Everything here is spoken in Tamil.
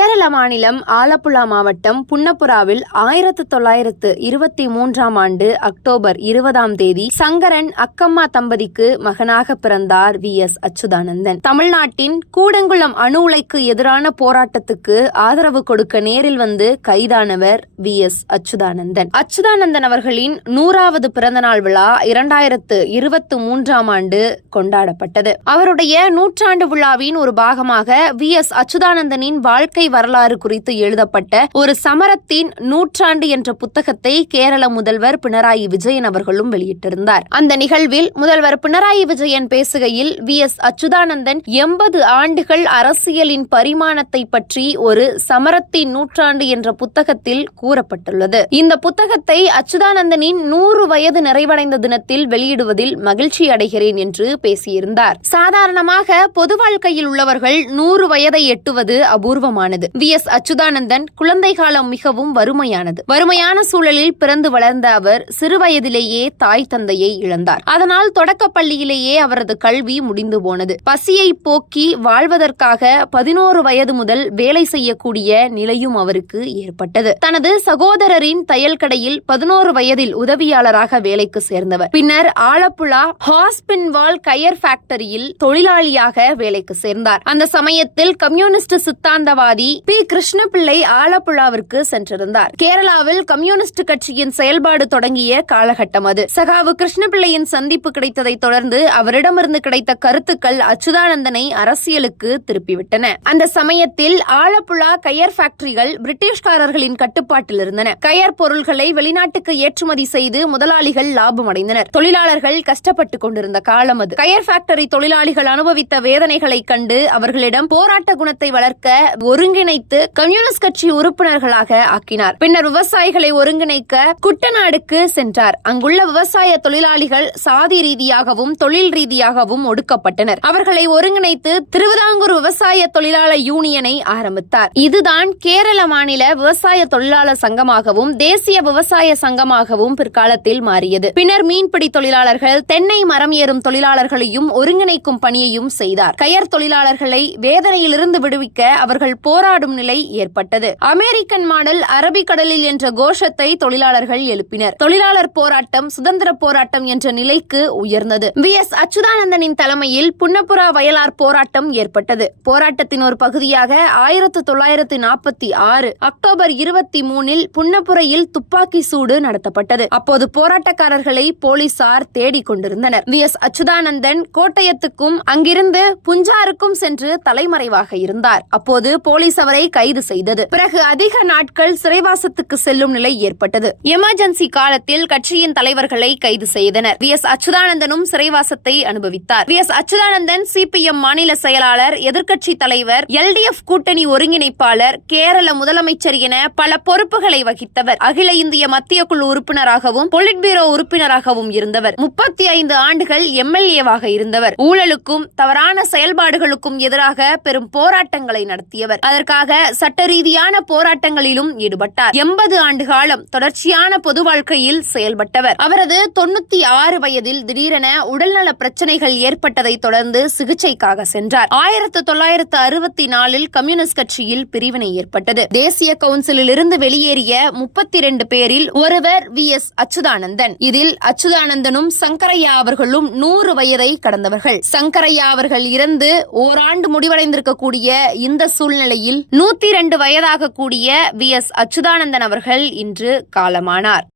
கேரள மாநிலம் ஆலப்புழா மாவட்டம் புன்னப்புராவில் ஆயிரத்து தொள்ளாயிரத்து இருபத்தி மூன்றாம் ஆண்டு அக்டோபர் இருபதாம் தேதி சங்கரன் அக்கம்மா தம்பதிக்கு மகனாக பிறந்தார் வி எஸ் அச்சுதானந்தன். தமிழ்நாட்டின் கூடங்குளம் அணு உலைக்கு எதிரான போராட்டத்துக்கு ஆதரவு கொடுக்க நேரில் வந்து கைதானவர் வி எஸ் அச்சுதானந்தன். அச்சுதானந்தன் அவர்களின் நூறாவது பிறந்தநாள் விழா இரண்டாயிரத்து இருபத்தி மூன்றாம் ஆண்டு கொண்டாடப்பட்டது. அவருடைய நூற்றாண்டு விழாவின் ஒரு பாகமாக வி எஸ் அச்சுதானந்தனின் வாழ்க்கை வரலாறு குறித்து எழுதப்பட்ட ஒரு சமரத்தின் நூற்றாண்டு என்ற புத்தகத்தை கேரள முதல்வர் பினராயி விஜயன் அவர்களும் வெளியிட்டிருந்தார். அந்த நிகழ்வில் முதல்வர் பினராயி விஜயன் பேசுகையில் வி. எஸ். அச்சுதானந்தன் எண்பது ஆண்டுகள் அரசியலின் பரிமாணத்தை பற்றி ஒரு சமரத்தின் நூற்றாண்டு என்ற புத்தகத்தில் கூறப்பட்டுள்ளது. இந்த புத்தகத்தை அச்சுதானந்தனின் நூறு வயது நிறைவடைந்த தினத்தில் வெளியிடுவதில் மகிழ்ச்சி அடைகிறேன் என்று பேசியிருந்தார். சாதாரணமாக பொது வாழ்க்கையில் உள்ளவர்கள் நூறு வயதை எட்டுவது அபூர்வமானது. வி. எஸ். அச்சுதானந்தன் குழந்தை காலம் மிகவும் வறுமையானது. வறுமையான சூழலில் பிறந்து வளர்ந்த அவர் சிறுவயதிலேயே தாய் தந்தையை இழந்தார். அதனால் தொடக்கப் பள்ளியிலேயே அவரது கல்வி முடிந்து போனது. பசியை போக்கி வாழ்வதற்காக பதினோரு வயது முதல் வேலை செய்யக்கூடிய நிலையும் அவருக்கு ஏற்பட்டது. தனது சகோதரரின் தையல் கடையில் பதினோரு வயதில் உதவியாளராக வேலைக்கு சேர்ந்தவர். பின்னர் ஆலப்புழா ஹாஸ்பின்வால் கயர் ஃபேக்டரியில் தொழிலாளியாக வேலைக்கு சேர்ந்தார். அந்த சமயத்தில் கம்யூனிஸ்ட் சித்தாந்தவாதி பி. கிருஷ்ணபிள்ளை ஆலப்புழாவிற்கு சென்றிருந்தார். கேரளாவில் கம்யூனிஸ்ட் கட்சியின் செயல்பாடு தொடங்கிய காலகட்டம் அது. சகாவு கிருஷ்ணபிள்ளையின் சந்திப்பு கிடைத்ததை தொடர்ந்து அவரிடமிருந்து கிடைத்த கருத்துக்கள் அச்சுதானந்தனை அரசியலுக்கு திருப்பிவிட்டன. அந்த சமயத்தில் ஆலப்புழா கயர் ஃபேக்டரிகள் பிரிட்டிஷ்காரர்களின் கட்டுப்பாட்டில் இருந்தன. கயர் பொருள்களை வெளிநாட்டுக்கு ஏற்றுமதி செய்து முதலாளிகள் லாபம் அடைந்தனர் தொழிலாளர்கள் கஷ்டப்பட்டுக் கொண்டிருந்த காலம் அது. கயர் ஃபேக்டரி தொழிலாளிகள் அனுபவித்த வேதனைகளை கண்டு அவர்களிடம் போராட்ட குணத்தை வளர்க்க ஒருங்கிணைத்து கம்யூனிஸ்ட் கட்சி உறுப்பினர்களாக ஆக்கினார். பின்னர் விவசாயிகளை ஒருங்கிணைக்க குட்டநாடுக்கு சென்றார். அங்குள்ள விவசாய தொழிலாளிகள் சாதி ரீதியாகவும் தொழில் ரீதியாகவும் ஒடுக்கப்பட்டனர். அவர்களை ஒருங்கிணைத்து திருவிதாங்கூர் விவசாய தொழிலாளர் யூனியனை ஆரம்பித்தார். இதுதான் கேரள மாநில விவசாய தொழிலாளர் சங்கமாகவும் தேசிய விவசாய சங்கமாகவும் பிற்காலத்தில் மாறியது. பின்னர் மீன்பிடி தொழிலாளர்கள் தென்னை மரம் ஏறும் தொழிலாளர்களையும் ஒருங்கிணைக்கும் பணியையும் செய்தார். கயர் தொழிலாளர்களை வேதனையிலிருந்து விடுவிக்க அவர்கள் போராடும் நிலை ஏற்பட்டது. அமெரிக்கன் மாடல் அரபிக்கடலில் என்ற கோஷத்தை தொழிலாளர்கள் எழுப்பினர். தொழிலாளர் போராட்டம் சுதந்திர போராட்டம் என்ற நிலைக்கு உயர்ந்தது. வி. எஸ். அச்சுதானந்தனின் தலைமையில் புன்னப்புரா வயலார் போராட்டம் ஏற்பட்டது. போராட்டத்தின் ஒரு பகுதியாக ஆயிரத்து தொள்ளாயிரத்து நாற்பத்தி ஆறு அக்டோபர் இருபத்தி மூணில் புன்னப்புரையில் துப்பாக்கி சூடு நடத்தப்பட்டது. அப்போது போராட்டக்காரர்களை போலீசார் தேடிக் கொண்டிருந்தனர். வி. எஸ். அச்சுதானந்தன் கோட்டயத்துக்கும் அங்கிருந்து புஞ்சாருக்கும் சென்று தலைமறைவாக இருந்தார். அப்போது போலீசார் அவரை கைது செய்தது. பிறகு அதிக நாட்கள் சிறைவாசத்துக்கு செல்லும் நிலை ஏற்பட்டது. எமர்ஜென்சி காலத்தில் கட்சியின் தலைவர்களை கைது செய்தனர். வி. எஸ். அச்சுதானந்தனும் சிறைவாசத்தை அனுபவித்தார். வி. எஸ். அச்சுதானந்தன் சிபிஎம் மாநில செயலாளர் எதிர்க்கட்சி தலைவர் எல்டிஎஃப் கூட்டணி ஒருங்கிணைப்பாளர் கேரள முதலமைச்சர் என பல பொறுப்புகளை வகித்தவர். அகில இந்திய மத்திய குழு உறுப்பினராகவும் பொலிட் பீரோ உறுப்பினராகவும் இருந்தவர். முப்பத்தி ஐந்து ஆண்டுகள் எம்எல்ஏவாக இருந்தவர். ஊழலுக்கும் தவறான செயல்பாடுகளுக்கும் எதிராக பெரும் போராட்டங்களை நடத்தியவர். அதற்கு சட்ட ரீதியான போராட்டங்களிலும் ஈடுபட்டார். எண்பது ஆண்டு காலம் தொடர்ச்சியான பொது வாழ்க்கையில் செயல்பட்டவர். அவரது தொண்ணூத்தி ஆறு வயதில் திடீரென உடல்நல பிரச்சனைகள் ஏற்பட்டதை தொடர்ந்து சிகிச்சைக்காக சென்றார். ஆயிரத்து தொள்ளாயிரத்து அறுபத்தி நாலில் கம்யூனிஸ்ட் கட்சியில் பிரிவினை ஏற்பட்டது. தேசிய கவுன்சிலில் இருந்து வெளியேறிய முப்பத்தி இரண்டு பேரில் ஒருவர் வி. எஸ். அச்சுதானந்தன். இதில் அச்சுதானந்தனும் சங்கரையா அவர்களும் நூறு வயதை கடந்தவர்கள். சங்கரையா அவர்கள் இறந்து ஓராண்டு முடிவடைந்திருக்கக்கூடிய இந்த சூழ்நிலையில் நூத்தி இரண்டு வயதாக கூடிய வி எஸ் அச்சுதானந்தன் அவர்கள் இன்று காலமானார்.